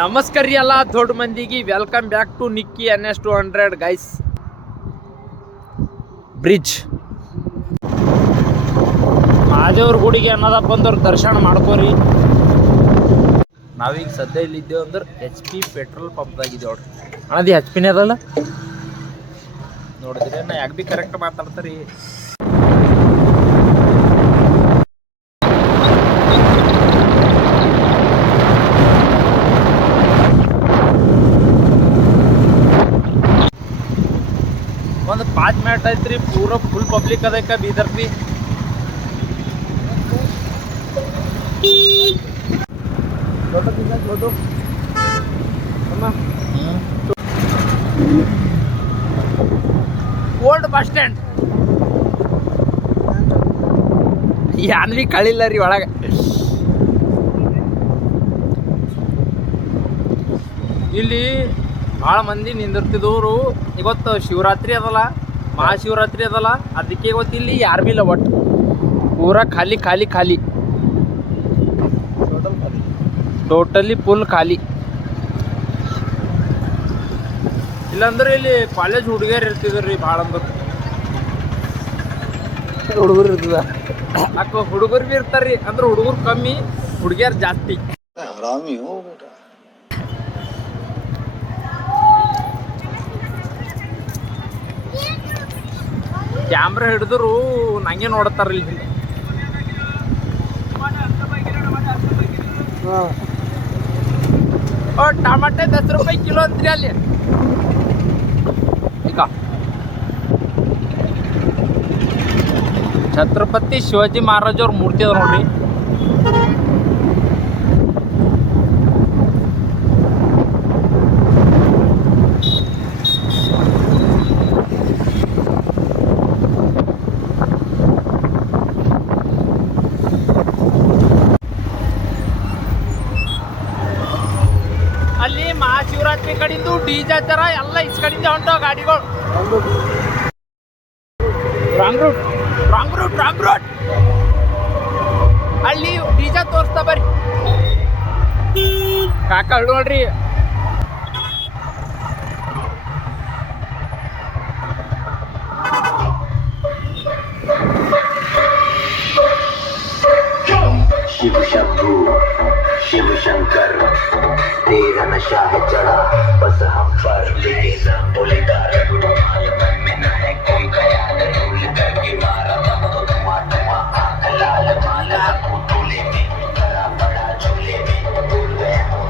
ನಮಸ್ಕಾರ ರೀ ಎಲ್ಲ ದೊಡ್ಡ ಮಂದಿಗೆ welcome back to Nikki NS200 guys. Bridge ಮಹಾದೇವ್ರ ಗುಡಿಗೆ ಅನ್ನೋದಪ್ಪ ಬಂದವ್ರು ದರ್ಶನ ಮಾಡ್ಕೋರಿ. ನಾವೀಗ ಸದ್ಯ ಇಲ್ಲಿದ್ದೇವೆ ಅಂದ್ರೆ HP ಪೆಟ್ರೋಲ್ ಪಂಪ್ದಾಗಿದ್ದೇವೆ ನೋಡ್ರಿ. ಅಣ್ಣದಿ HP ಅದಲ್ಲ ನೋಡಿದ್ರೆ ನಾ ಯಾಕೆ ಭೀ ಕರೆಕ್ಟ್ ಮಾತಾಡ್ತಾರಿ. ಒಂದು 5 ಮಿನಿಟ್ ಐತ್ರಿ, ಪೂರ ಫುಲ್ ಪಬ್ಲಿಕ್ ಅದಕ್ಕೆ Bidar B. Old bus stand ಯಾನ್ ಬಿ ಕಳಿಲ್ಲ ರೀ ಒಳಗೆ. ಇಲ್ಲಿ ಭಾಳ ಮಂದಿ ನಿಂದಿರ್ತಿದವರು. ಇವತ್ತು ಶಿವರಾತ್ರಿ ಅದಲ್ಲ, ಮಹಾಶಿವರಾತ್ರಿ ಅದಲ್ಲ, ಅದಕ್ಕೆ ಇವತ್ತು ಇಲ್ಲಿ ಯಾರು ಬಿ ಇಲ್ಲ, ಒಟ್ಟು ಪೂರ ಖಾಲಿ ಖಾಲಿ ಖಾಲಿ, ಟೋಟಲಿ ಫುಲ್ ಖಾಲಿ. ಇಲ್ಲಾಂದ್ರೆ ಇಲ್ಲಿ ಕಾಲೇಜ್ ಹುಡುಗಿಯರು ಇರ್ತಿದ್ರಿ ಭಾಳ, ಅಂದ್ರೆ ಹುಡುಗರು ಇರ್ತದ. ಅಕ್ಕ ಹುಡುಗರು ಬಿ ಇರ್ತಾರ್ರಿ, ಅಂದ್ರೆ ಹುಡುಗರು ಕಮ್ಮಿ, ಹುಡುಗಿಯರು ಜಾಸ್ತಿ. ಕ್ಯಾಮ್ರಾ ಹಿಡಿದ್ರು ನಂಗೆ ನೋಡ್ತಾರ ಇಲ್ಲಿ. ಟಮಾಟೆ 10 ರೂಪಾಯಿ ಕಿಲೋ ಅಂತ್ರಿ ಅಲ್ಲಿ. ಈಗ ಛತ್ರಪತಿ ಶಿವಾಜಿ ಮಹಾರಾಜ್ ಅವ್ರ ಮೂರ್ತಿ ಅದ ನೋಡ್ರಿ. ಅಲ್ಲಿ ಮಹಾಶಿವರಾತ್ರಿ ಕಡೆಯಿಂದ ಡಿಜೆ ತರ ಎಲ್ಲ ಇಸ್ ಕಡೆಯಿಂದ ಹೊಂಟವ ಗಾಡಿಗಳು. Wrong route wrong route wrong route. ಅಲ್ಲಿ ಡಿಜೆ ತೋರಿಸ್ತಾ ಬರ್ರಿ ಕಾಕ ನೋಡ್ರಿ. शिव शंभू शिव शंकर तेरा नशा है चढ़ा बस हम पर, लेकिन बोले मन में न है कोई ख्याल, रूल करके मारा दम तो धुआं धुआं आंख लाल, माला को तोले में बड़ा बड़ा झूले में भूल गया हूँ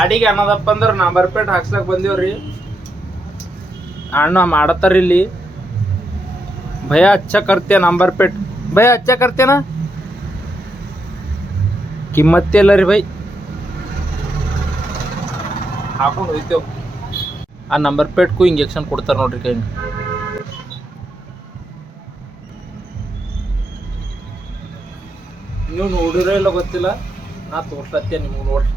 ಗಾಡಿಗೆ ಅನ್ನೋದಪ್ಪ ಅಂದ್ರೆ ನಂಬರ್ ಪ್ಲೇಟ್ ಹಾಕ್ಸ್ಲಕ್ ಬಂದೇವ್ರಿ. ಅಣ್ಣ ಮಾಡತ್ತಾರ ಇಲ್ಲಿ. ಭಯ ಅಚ್ಚ ಕರ್ತೆ ನಂಬರ್ ಪ್ಲೇಟ್ ಭಯ ಅಚ್ಚ ಕರ್ತೇನ ಕಿಮ್ಮತ್ತೆ ಇಲ್ಲ ರೀ ಭಯ್. ಹಾಕೊಂಡು ಹೋಯ್ತೇವ್. ಆ ನಂಬರ್ ಪ್ಲೇಟ್ಗೂ ಇಂಜೆಕ್ಷನ್ ಕೊಡ್ತಾರೆ ನೋಡ್ರಿ ಕೈ. ನೀವು ನೋಡಿರೋ ಇಲ್ಲ ಗೊತ್ತಿಲ್ಲ, ನಾ ತೋರ್ಸತ್ತೆ ನಿಮ್ಗೆ ನೋಡ್ರಿ.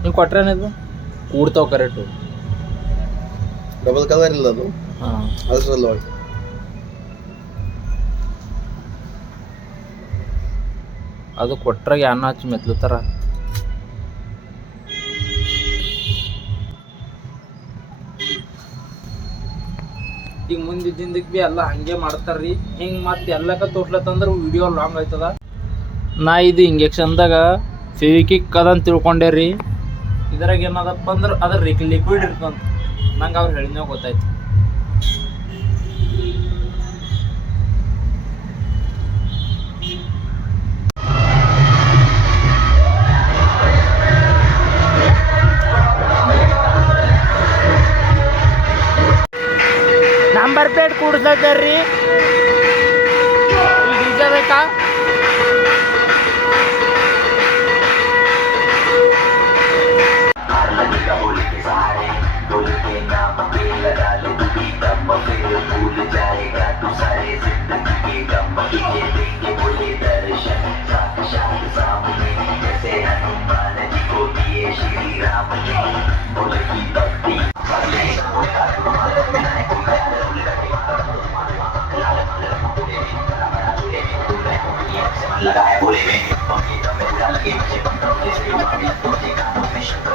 ನೀವು ಕೊಟ್ರೇನಿದು ಕೂಡ್ತಾವ ಕರೆಕ್ಟು. ಡಬಲ್ ಕಲರ್ ಇಲ್ಲ ಅದು. ಹಾಂ ಅದರಲ್ಲ ಅದು ಕೊಟ್ರಾಗ ಅನ್ನ ಹಚ್ಚಿ ಮೆತ್ಲತ್ತಾರ. ಈಗ ಮುಂದಿದ್ದಕ್ಕೆ ಭೀ ಎಲ್ಲ ಹಂಗೆ ಮಾಡ್ತಾರ್ರಿ. ಹಿಂಗೆ ಮತ್ತೆ ಎಲ್ಲಕ್ಕ ತೋರ್ಸ್ಲತ್ತಂದ್ರೆ ವಿಡಿಯೋ ಲಾಂಗ್ ಆಯ್ತದ. ನಾ ಇದು ಇಂಜೆಕ್ಷನ್ದಾಗ ಫೆವಿಕಿಕ್ ಅದಂತ ತಿಳ್ಕೊಂಡೆ ರೀ. ಇದ್ರಾಗ ಏನದಪ್ಪ ಅಂದ್ರೆ ಅದ್ರ ಲಿಕ್ವಿಡ್ ಇರ್ತಂತ ನಂಗೆ ಅವ್ರು ಹೇಳಿದ್ನೋ ಗೊತ್ತಾಯ್ತು. Number plate ಕೂಡ್ಸತ್ತಾರ್ರಿ. ಡಿಜೆ ಬೇಕಾ? भूल जाएगा तू सारे जिंदगी के गम, ये देंगे बोले दर्शन साक्षात सामने, जैसे हनुमान जी को दिए श्री राम ने, बोले की भक्ति लगाए बोले में बुरा लगे मुझे गानों में शक्कर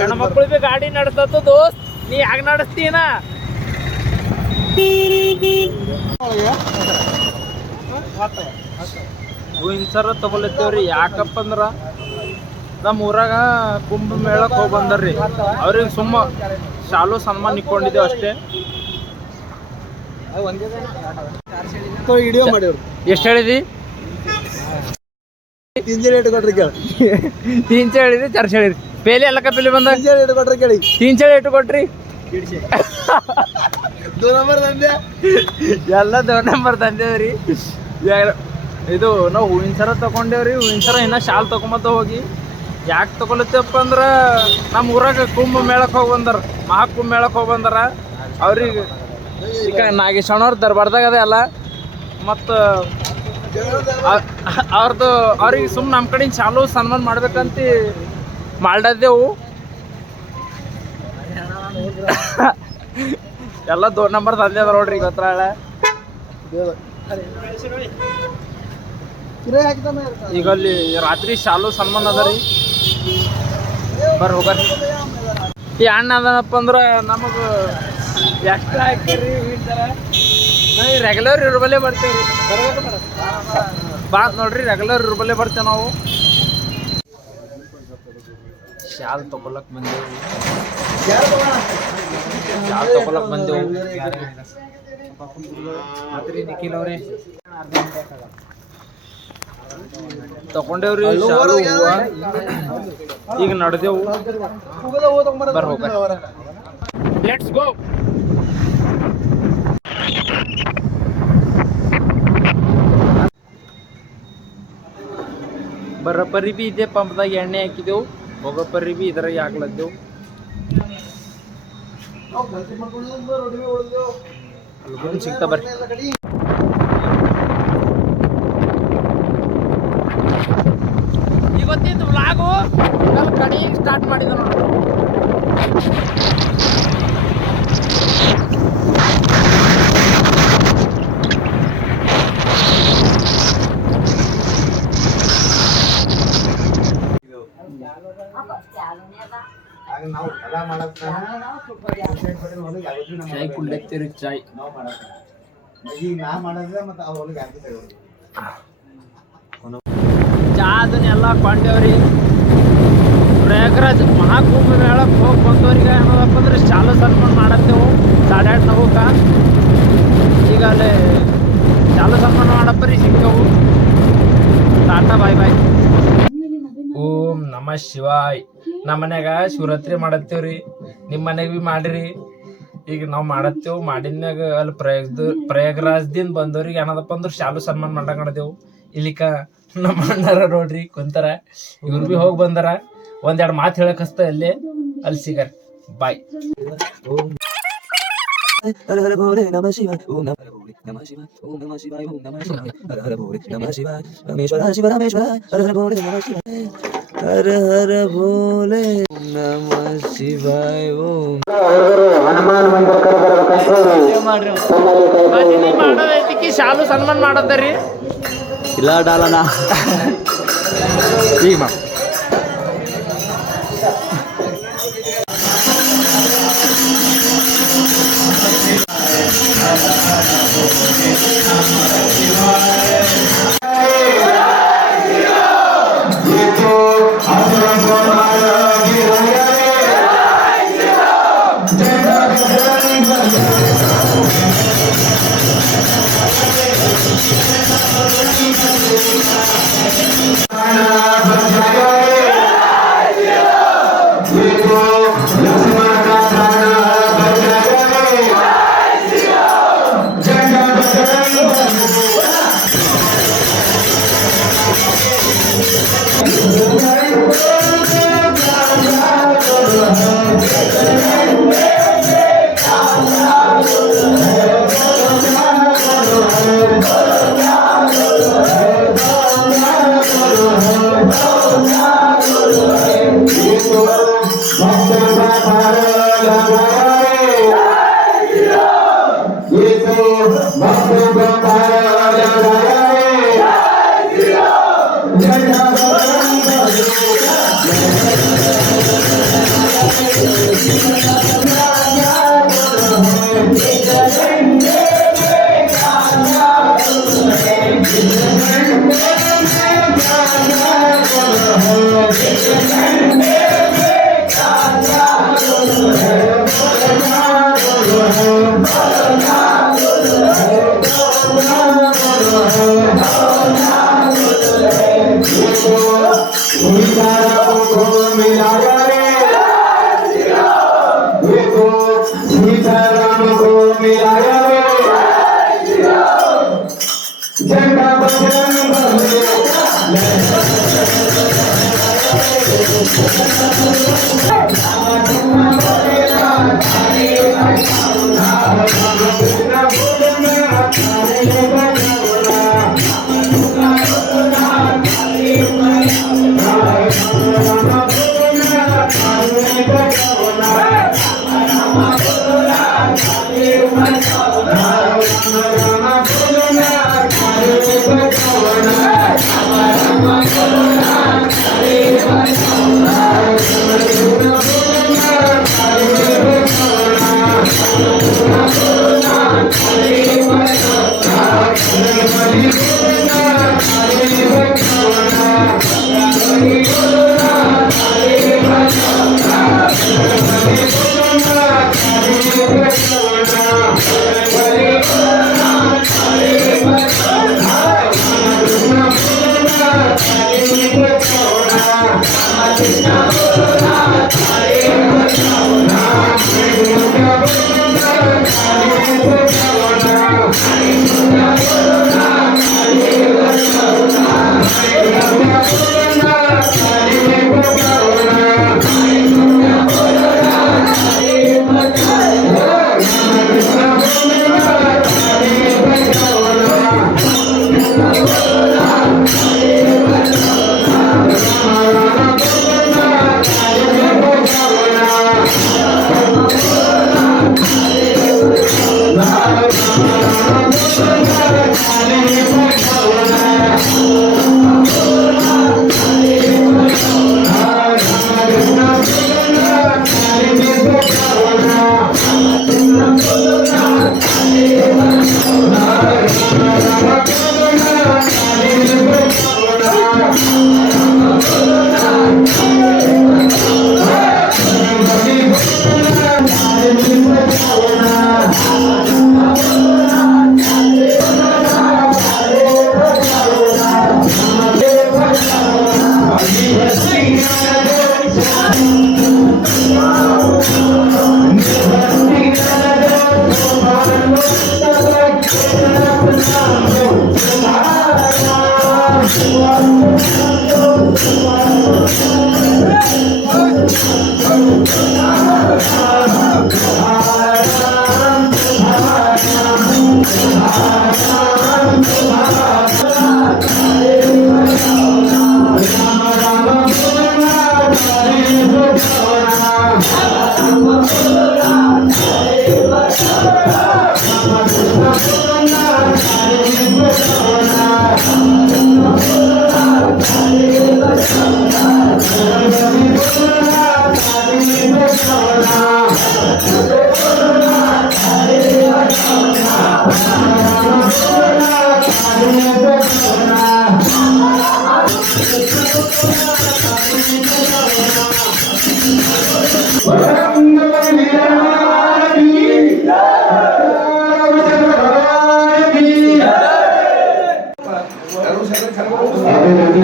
ಹೆಣ್ಮಕ್ಳು ಬಿ ಗಾಡಿ ನಡೆಸತ್ತು ದೋಸ್ತ್. ನೀ ಯಾಕೆ ನಡೆಸ್ತೀನ? ಹೂವಿನ ತಗೊಲತ್ತೇವ್ರಿ. ಯಾಕಪ್ಪ ಅಂದ್ರ ನಮ್ಮ ಊರಾಗ ಕುಂಭ ಮೇಳಕ್ಕೆ ಹೋಗಿ ಬಂದಾರ್ರಿ. ಅವ್ರಿಗೆ ಸುಮ್ಮ ಶಾಲು ಸನ್ಮಾನ ನಿಕ್ಕೊಂಡಿದ್ದೇವೆ ಅಷ್ಟೇ. ವಿಡಿಯೋ ಮಾಡಿವ್ರು. ಎಷ್ಟು ಹೇಳಿದಿ? ರೇಟ್ ಕೊಟ್ರಿ ಕೇಳಿ. 300 ಹೇಳಿದ್ರಿ, 400 ಹೇಳಿದ್ರಿ. ಪೇಲಿ ಎಲ್ಲಕ್ಕ ಪೇಲಿ ಬಂದ ರೇಟ್ ಕೊಟ್ರಿ ಕೇಳಿ. 300 ಎಷ್ಟು ಕೊಟ್ರಿ? 2 ನಂಬರ್ ತಂದೆ. ಎಲ್ಲ 2 ನಂಬರ್ ತಂದೇವ್ರಿ. ಇದು ನಾವು ಹೂವಿನ ಸರ ತಗೊಂಡೇವ್ರಿ. ಹೂವಿನ ಸರ ಇನ್ನ ಶಾಲ್ ತಗೊಂಬತ್ತ ಹೋಗಿ. ಯಾಕೆ ತಗೊಳತ್ತಪ್ಪ ಅಂದ್ರ ನಮ್ಮ ಊರಾಗ ಕುಂಭ ಮೇಳಕ್ಕೆ ಹೋಗಿ ಬಂದಾರ, ಮಹಾಕುಂಭ ಮೇಳಕ್ಕೆ ಹೋಗಿ ಬಂದಾರ. ಅವ್ರಿಗೆ ಈಗ ನಾಗೇಶಣ್ಣವ್ರ ದರ್ಬಾರ್ದಾಗ ಅದೇ ಅಲ್ಲ. ಮತ್ತು ಅವ್ರಿಗೆ ಸುಮ್ಮನೆ ನಮ್ಮ ಕಡೆಯಿಂದ ಚಾಲು ಸನ್ಮಾನ ಮಾಡ್ಬೇಕಂತ ಮಾಡ್ದೆವು. ಎಲ್ಲ 2 ನಂಬರ್ ತಂದೆ ಅದ ನೋಡ್ರಿ. ಗೊತ್ತ ಈಗ ಅಲ್ಲಿ ರಾತ್ರಿ ಶಾಲು ಸನ್ಮಾನ ಅದ ರೀ. ಬರ್ರಿ ಹೋಗ್ರಿ. ಈ ಅಣ್ಣ ಅದನಪ್ಪ ಅಂದ್ರೆ ನಮಗೆ ಎಷ್ಟು ಹಾಕಿರಿ ನಾವು ರೆಗ್ಯುಲರ್ ಇರ್ಬಲ್ಲೇ ಬರ್ತೀವಿ ರೀ. ಬಾತ್ ನೋಡ್ರಿ, ರೆಗ್ಯುಲರ್ ಇರ್ಬಲ್ಲೇ ಬರ್ತೇವೆ ನಾವು. ಶಾಲ್ ತಗೊಳಕ್ ಬಂದೇವು. ಶಾಲ್ ತಗೊಳಕ್ ಬಂದೆವು. ನಿಖಿಲ್ ಅವ್ರೆ ತಗೊಂಡೇವ್ರಿ ಶಾಲು ಹೂವ. ಈಗ ನಡೆದೆವು. ಬರ್ರಿ ಹೋಗ್ರಿ. Let's go. ಬರೋಬ್ಬರಿ ಬಿ ಇದೇ ಪಂಪ್ದಾಗ ಎಣ್ಣೆ ಹಾಕಿದೆವು. ಹೋಗೋಬ್ಬರಿ ಬಿ ಇದ್ರಾಗ ಹಾಕ್ಲತ್ತೇವು. ಅಲ್ಲಿ ಸಿಗ್ತಾ ಬರ್ರಿ. ಇವತ್ತಿಂದು ವ್ಲಾಗು ನಮ್ಮ ಕಡೆಗೆ ಸ್ಟಾರ್ಟ್ ಮಾಡಿದ ನೋಡ್ರಿ. ಚಾಯ್ ಕುಡ್ಲತ್ತೀರಿ ಚಾಯ್. ಚಾ ಅದನ್ನೆಲ್ಲ ಕೊಂಡೇವ್ರಿ. ಪ್ರಯಾಗ್ರಾಜ್ ಮಹಾಕುಂಭ ಮೇಳಕ್ಕೆ ಹೋಗಿ ಬಂದವ್ರಿಗೆ ಏನದಪ್ಪ ಅಂದ್ರೆ ಚಾಲು ಸನ್ಮಾನ ಮಾಡತ್ತೇವು 8:30 ಈಗ ಅಲ್ಲಿ ಚಾಲು ಸನ್ಮಾನ ಮಾಡಪ್ಪರಿ ಸಿಕ್ಕವು. ಟಾಟಾ ಬಾಯ್ ಬಾಯ್. ಓಂ ನಮಃ ಶಿವಾಯ್. ನಮ್ಮ ಮನ್ಯಾಗ ಶಿವರಾತ್ರಿ ಮಾಡತ್ತೇವ್ರಿ. ನಿಮ್ಮ ಮನೆಗೆ ಭೀ ಮಾಡಿರಿ. ಈಗ ನಾವು ಮಾಡತ್ತೇವು. ಮಾಡಿದ್ಮ್ಯಾಗ ಅಲ್ಲಿ ಪ್ರಯಾಗ್ರಾಜ್ದಿಂದ ಬಂದವ್ರಿಗೆ ಏನದಪ್ಪ ಅಂದ್ರೆ ಶಾಲು ಸನ್ಮಾನ ಮಾಡಂಗದೇವು. ಇಲ್ಲಿಕ ನಮ್ಮ ಅಣ್ಣಾರ ನೋಡ್ರಿ ಕುಂತಾರ. ಇವ್ರು ಭೀ ಹೋಗಿ ಬಂದಾರ. ಒಂದೆರಡು ಮಾತು ಹೇಳಕ್ ಹಸ್ತ ಅಲ್ಲೇ ಅಲ್ಲಿ ಸಿಗಾರ. ಬಾಯ್. ಹರ ಹರ ಭೋಲೆ ನಮಃ ಶಿವಾಯ ಓಂ ನಮಃ ಭೋಲೆ ನಮಃ ಶಿವಾಯ ಓಂ ನಮಃ ಶಿವಾಯ ಓಂ ನಮಃ ಶಿವಾಯ ಹರ ಹರ ಭೋಲೆ ನಮಃ ಶಿವಾಯ ರಾಮೇಶ್ವರ ಶಿವ ರಾಮೇಶ್ವರ ಹರ ಹರ ಭೋಲೆ ನಮಃ ಶಿವಾಯ ಹರ ಹರ ಭೋಲೆ ನಮಃ ಶಿವಾಯ ಓಂ ಮಾಡೋದೈತಿಕಿ ಶಾಲು ಸನ್ಮಾನ ಮಾಡತ್ತರಿ. ಇಲ್ಲ ಡಾಲನ ಈಗ ಮಾ Hey!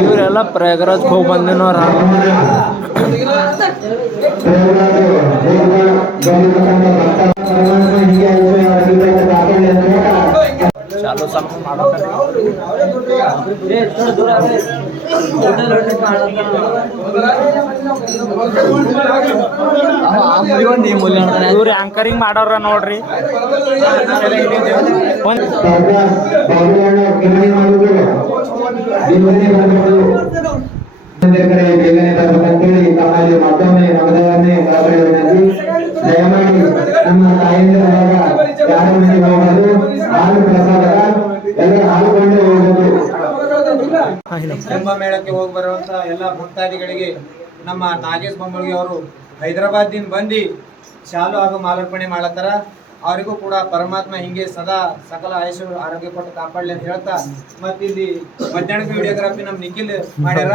ಇವರೆಲ್ಲ ಪ್ರಯಾಗರಾಜ್ ಹೋಗಿ ಬಂದಿನವ್ರ ಚಾಲು ಸ್ವಲ್ಪ ಮಾಡತ್ತಾರೆ ಇವ್ರು ಆಂಕರಿಂಗ್ ಮಾಡೋರ ನೋಡ್ರಿ ಬೇಗನೆ ಬರಬೇಕಂತೇಳಿ ತಮ್ಮಲ್ಲಿ ಮತ್ತೊಮ್ಮೆ ಮಗದವನ್ನೇ ವಿನಂತಿ. ದಯಮಾಡಿ ನಮ್ಮ ತಾಯಂದಿರ ಯಾರ ಮನೆಗೆ ಹೋಗಲು ಹಾಲು ಪ್ರಸಾದ ಎಲ್ಲ ಹಾಲುಕೊಂಡೇ ಹೋಗುವುದು. ಕುಂಭಮೇಳಕ್ಕೆ ಹೋಗಿ ಬರುವಂತ ಎಲ್ಲ ಭಕ್ತಾದಿಗಳಿಗೆ ನಮ್ಮ ನಾಗೇಶ್ ಬೊಮ್ಮಳ್ಗಿ ಅವರು ಹೈದರಾಬಾದ್ದಿಂದ ಬಂದು ಶಾಲು ಹಾಗೂ ಮಾಲಾರ್ಪಣೆ ಮಾಡತ್ತಾರ. ಅವರಿಗೂ ಕೂಡ ಪರಮಾತ್ಮ ಹಿಂಗೆ ಸದಾ ಸಕಲ ಆಯುಷ್ ಆರೋಗ್ಯ ಕೊಟ್ಟು ಕಾಪಾಡಲಿ ಅಂತ ಹೇಳ್ತಾ ಮತ್ ಇಲ್ಲಿ ಮಧ್ಯಾಹ್ನದ ವಿಡಿಯೋಗ್ರಾಫಿ ನಮ್ ನಿಖಿಲ್ ಮಾಡ್ಯಾರ.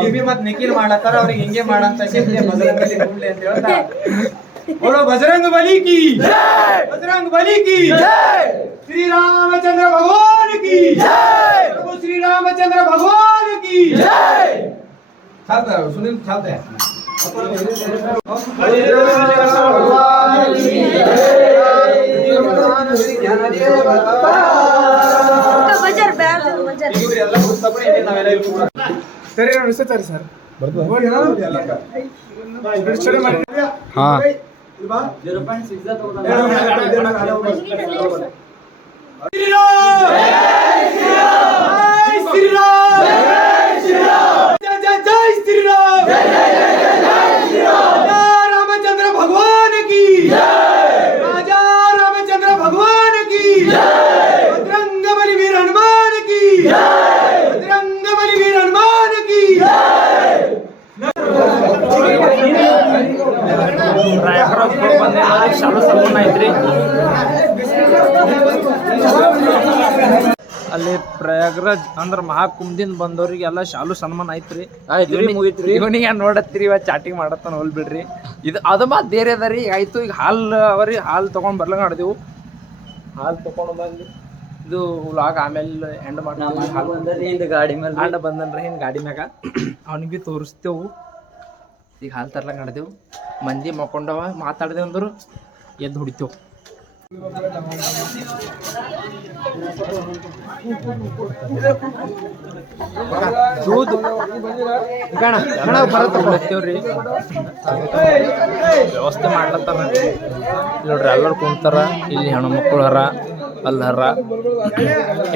ಟಿವಿ ಮತ್ ನಿಖಿಲ್ ಮಾಡತ್ತಾರ. ಅವ್ರಿಗೆ ಹಿಂಗೆ ಮಾಡಂತ ಶಕ್ತಿ ಬಜರಂಗ ಬಲಿ ಕೊಡ್ಲಿ ಅಂತ ಹೇಳ್ತಾ बोलो बजरंग बली की जय, बजरंग बली की जय, श्री रामचंद्र भगवान की जय, प्रभु श्री रामचंद्र भगवान की जय. चलता है सुनील, चलते हैं. हाँ रामचंद्र भगवान की राजा रामचंद्र भगवान की बजरंग बली वीर हनुमान की बजरंग बली वीर हनुमान की ಶಾಲು ಸಲ್ಮಾನ್ ಐತ್ರಿ. ಅಲ್ಲಿ ಪ್ರಯಾಗ್ರಾಜ್ ಅಂದ್ರ ಮಹಾಕುಂಭದಿಂದ ಬಂದವ್ರಿಗೆಲ್ಲ ಶಾಲು ಸನ್ಮಾನ ಐತ್ರಿ. ಇವನಿಗೆ ನೋಡತ್ತೀರಿ ಇವ ಚಾಟಿಂಗ್ ಮಾಡತ್ತಾನ ಹೋಲ್ ಬಿಡ್ರಿ. ಇದು ಅದು ಮಾತು ಬೇರೆ ಅದ ರೀ. ಆಯ್ತು ಈಗ ಹಾಲ್ ಅವರಿ ಹಾಲು ತೊಗೊಂಡ್ ಬರ್ಲಂಗ ಮಾಡಿದೆವು. ಹಾಲು ತೊಗೊಂಡು ಬಂದು ಇದು ವ್ಲಾಗ್ ಆಮೇಲೆ ಎಂಡ್ ಮಾಡ್ತೀವಿ. ಗಾಡಿ ಮೇಲೆ ಹಾಂಡ ಬಂದನ್ರಿ ಹಿಂಗೆ ಗಾಡಿ ಮ್ಯಾಗ ಅವ್ನಿಗೆ ಭೀ ತೋರಿಸ್ತೇವು. ಈಗ ಹಾಲು ತರ್ಲಂಗ ನಡೆದೆವು. ಮಂದಿ ಮಕ್ಕೊಂಡವ ಮಾತಾಡ್ದೆ ಅಂದ್ರು ಎದ್ದು ಹೊಡಿತೇವು. ಬರ್ತೇವ್ರಿ. ವ್ಯವಸ್ಥೆ ಮಾಡ್ಲತ್ತಾರ ನೋಡ್ರಿ. ಎಲ್ಲರೂ ಕುಂತಾರ. ಇಲ್ಲಿ ಹೆಣ್ಮಕ್ಳು ಹರ ಅಲ್ಲಿ ಹರ.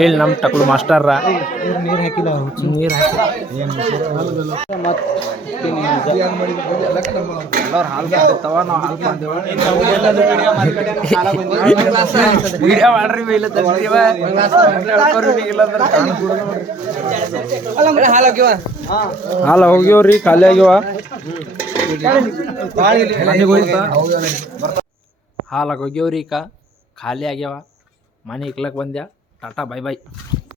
ಇಲ್ಲಿ ನಮ್ಮ ಟಕ್ಲು ಮಾಸ್ಟರ್ ನೀರು ಹಾಕಿಲ್ಲ. ನೀರು ಹಾಕಿ ಎಲ್ಲರೂ ಹಾಲು ಬಂದಿರ್ತಾವ. ನಾವು ಹಾಲು ಬಂದೇವ. ವಿಡಿಯೋ ಮಾಡ್ರಿ ಇಲ್ಲ ಹಾಲು ಹೋಗ್ಯವ್ರಿ. ಖಾಲಿ ಆಗ್ಯವ. ಹಾಲಾಗಿ ಹೋಗ್ಯವ್ರಿ ಖಾಲಿ ಆಗ್ಯಾವ ಮನೆ ಇಕ್ಲಕ್ಕೆ ಬಂದ್ಯಾ ಟಾಟಾ ಬೈ ಬೈ